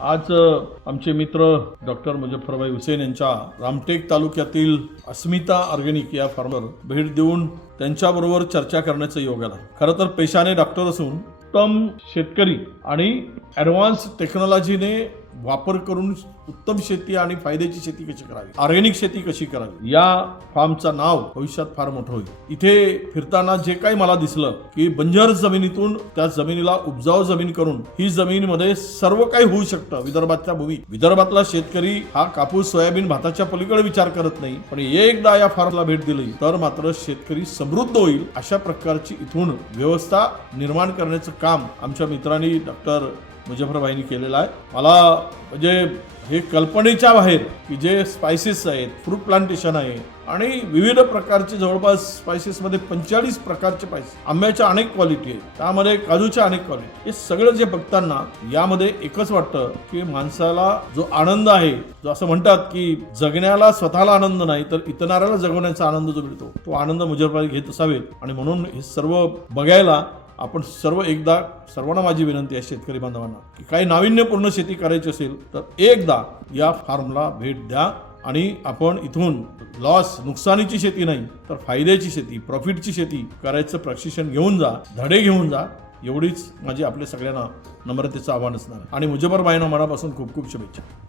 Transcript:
आज आमचे मित्र डॉक्टर मुजफ्फरभाई हुसेन यांच्या रामटेक तालुक्यातील अस्मिता ऑर्गॅनिक या फार्मर भेट देऊन त्यांच्याबरोबर चर्चा करण्याचं योग आला. खरं तर पेशाने डॉक्टर असून उत्तम शेतकरी आणि ॲडव्हान्स टेक्नॉलॉजीने वापर करून उत्तम शेती आणि फायद्याची शेती कशी करावी? ऑर्गेनिक शेती कशी करावी? या फार्मचं नाव भविष्यात फार मोठं होईल. इथे फिरताना जे काही मला दिसलं की बंजर जमिनीतून त्या जमिनीला उपजाऊ जमीन करून ही जमिनीमध्ये सर्व काही होऊ शकतं विदर्भातल्या भूमी. विदर्भातला शेतकरी हा कापूस सोयाबीन भाताच्या पलीकडे विचार करत नाही पण एकदा या फार्मला भेट दिली तर मात्र शेतकरी समृद्ध होईल अशा प्रकारची इथून व्यवस्था निर्माण करण्याचं काम आमच्या मित्रांनी डॉक्टर मुजफ्फरबाईंनी केलेला आहे. मला म्हणजे हे कल्पनेच्या बाहेर की जे स्पायसेस आहेत फ्रूट प्लांटेशन आहे आणि विविध प्रकारचे जवळपास स्पायसेसमध्ये पंचेचाळीस प्रकारचे स्पायसेस आंब्याच्या अनेक क्वालिटी आहेत. त्यामध्ये काजूच्या अनेक क्वालिटी हे सगळं जे बघताना यामध्ये एकच वाटतं की माणसाला जो आनंद आहे जो असं म्हणतात की जगण्याला स्वतःला आनंद नाही तर इतरांना जगवण्याचा आनंद जो मिळतो तो आनंद मुजफ्फरभाई घेत असावेत. आणि म्हणून हे सर्व बघायला आपण सर्व एकदा सर्वांना माझी विनंती आहे शेतकरी बांधवांना की काही नाविन्यपूर्ण शेती करायची असेल तर एकदा या फार्मला भेट द्या आणि आपण इथून लॉस नुकसानीची शेती नाही तर फायद्याची शेती प्रॉफिटची शेती करायचं प्रशिक्षण घेऊन जा धडे घेऊन जा. एवढीच माझी आपल्या सगळ्यांना नम्रतेचं आव्हान असणार आणि मुजबर बाईंना मनापासून खूप खूप शुभेच्छा.